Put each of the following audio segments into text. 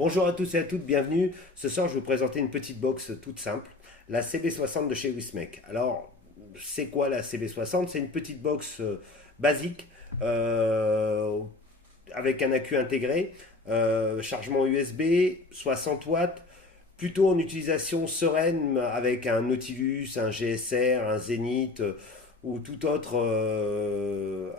Bonjour à tous et à toutes, bienvenue. Ce soir, je vais vous présenter une petite box toute simple, la CB60 de chez Wismec. Alors, c'est quoi la CB60? C'est une petite box basique euh, avec un accu intégré, chargement USB, 60 watts, plutôt en utilisation sereine avec un Nautilus, un GSR, un Zenith ou tout autre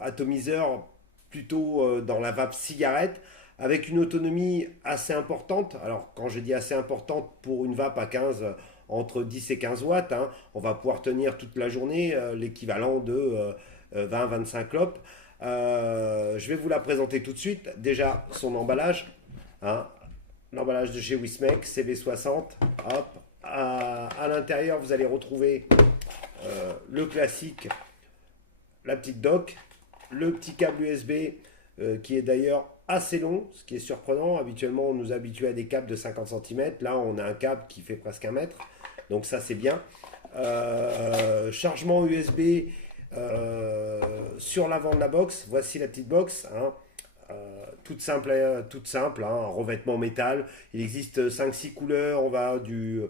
atomiseur plutôt dans la vape cigarette avec une autonomie assez importante. Alors quand je dis assez importante pour une vape à 15 entre 10 et 15 watts, hein, on va pouvoir tenir toute la journée l'équivalent de 20-25 clopes. Je vais vous la présenter tout de suite. Déjà son emballage, hein, l'emballage de chez Wismec, CB60. Hop. À l'intérieur, vous allez retrouver le classique, la petite dock, le petit câble USB qui est d'ailleurs assez long, ce qui est surprenant. Habituellement, on nous habitue à des câbles de 50 cm. Là, on a un câble qui fait presque 1 mètre. Donc ça, c'est bien. Chargement USB sur l'avant de la box. Voici la petite box, hein. Toute simple, hein, un revêtement métal. Il existe 5-6 couleurs. On va du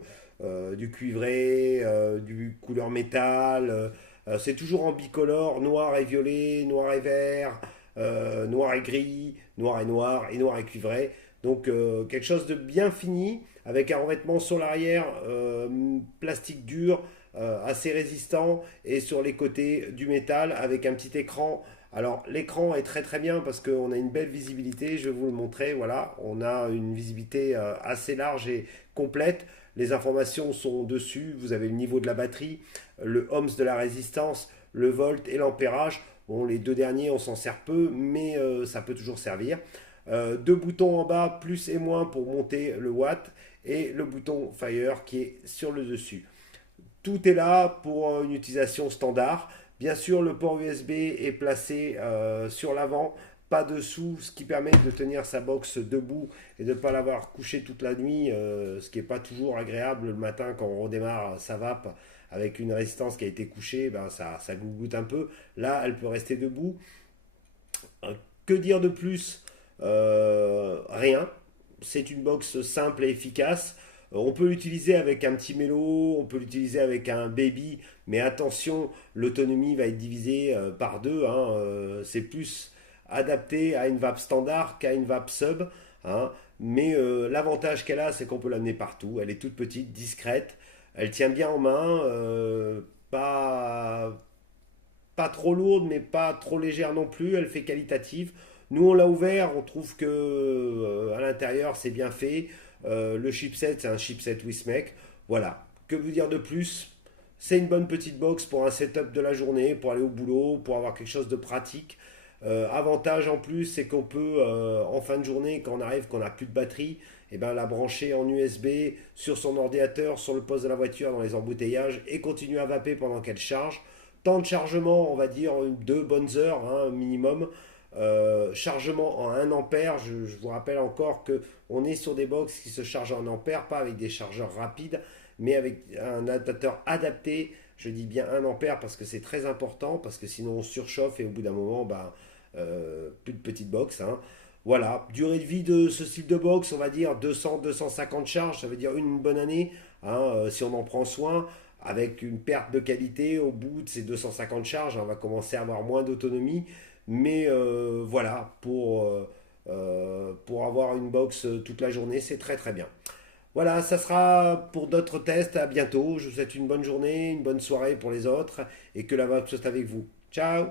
cuivré, du couleur métal. C'est toujours en bicolore, noir et violet, noir et vert, noir et gris, noir et noir et cuivré. Donc quelque chose de bien fini, avec un revêtement sur l'arrière, plastique dur, assez résistant, et sur les côtés du métal avec un petit écran. Alors l'écran est très très bien parce qu'on a une belle visibilité, je vais vous le montrer, voilà, on a une visibilité assez large et complète. Les informations sont dessus, vous avez le niveau de la batterie, le ohms de la résistance, le volt et l'ampérage. Bon, les deux derniers, on s'en sert peu, mais ça peut toujours servir. Deux boutons en bas, plus et moins pour monter le watt, et le bouton Fire qui est sur le dessus. Tout est là pour une utilisation standard. Bien sûr, le port USB est placé sur l'avant, pas dessous, ce qui permet de tenir sa box debout et de ne pas l'avoir couché toute la nuit, ce qui n'est pas toujours agréable le matin quand on redémarre sa vape avec une résistance qui a été couchée, ben ça gougoute un peu. Là, elle peut rester debout. Que dire de plus? Rien. C'est une box simple et efficace. On peut l'utiliser avec un petit mélo, on peut l'utiliser avec un baby, mais attention, l'autonomie va être divisée par deux, hein. C'est plus adapté à une vape standard qu'à une vape sub, hein. Mais l'avantage qu'elle a, c'est qu'on peut l'amener partout. Elle est toute petite, discrète, elle tient bien en main, pas trop lourde, mais pas trop légère non plus. Elle fait qualitative. Nous, on l'a ouvert, on trouve que à l'intérieur, c'est bien fait. Le chipset, c'est un chipset Wismec. Voilà. Que vous dire de plus? C'est une bonne petite box pour un setup de la journée, pour aller au boulot, pour avoir quelque chose de pratique. Avantage en plus, c'est qu'on peut, en fin de journée, quand on arrive, qu'on n'a plus de batterie, et ben, la brancher en USB sur son ordinateur, sur le poste de la voiture, dans les embouteillages, et continuer à vaper pendant qu'elle charge. Temps de chargement, on va dire 2 bonnes heures, hein, minimum. Chargement en 1 ampère, je vous rappelle encore que on est sur des box qui se chargent en ampère, pas avec des chargeurs rapides, mais avec un adaptateur adapté. Je dis bien 1 ampère parce que c'est très important, parce que sinon on surchauffe et au bout d'un moment, bah, plus de petite box, hein. Voilà, durée de vie de ce style de box, on va dire 200-250 charges, ça veut dire une bonne année, hein, si on en prend soin. Avec une perte de qualité au bout de ces 250 charges, on va commencer à avoir moins d'autonomie. Mais voilà, pour avoir une box toute la journée, c'est très très bien. Voilà, ça sera pour d'autres tests. À bientôt. Je vous souhaite une bonne journée, une bonne soirée pour les autres et que la vape soit avec vous. Ciao!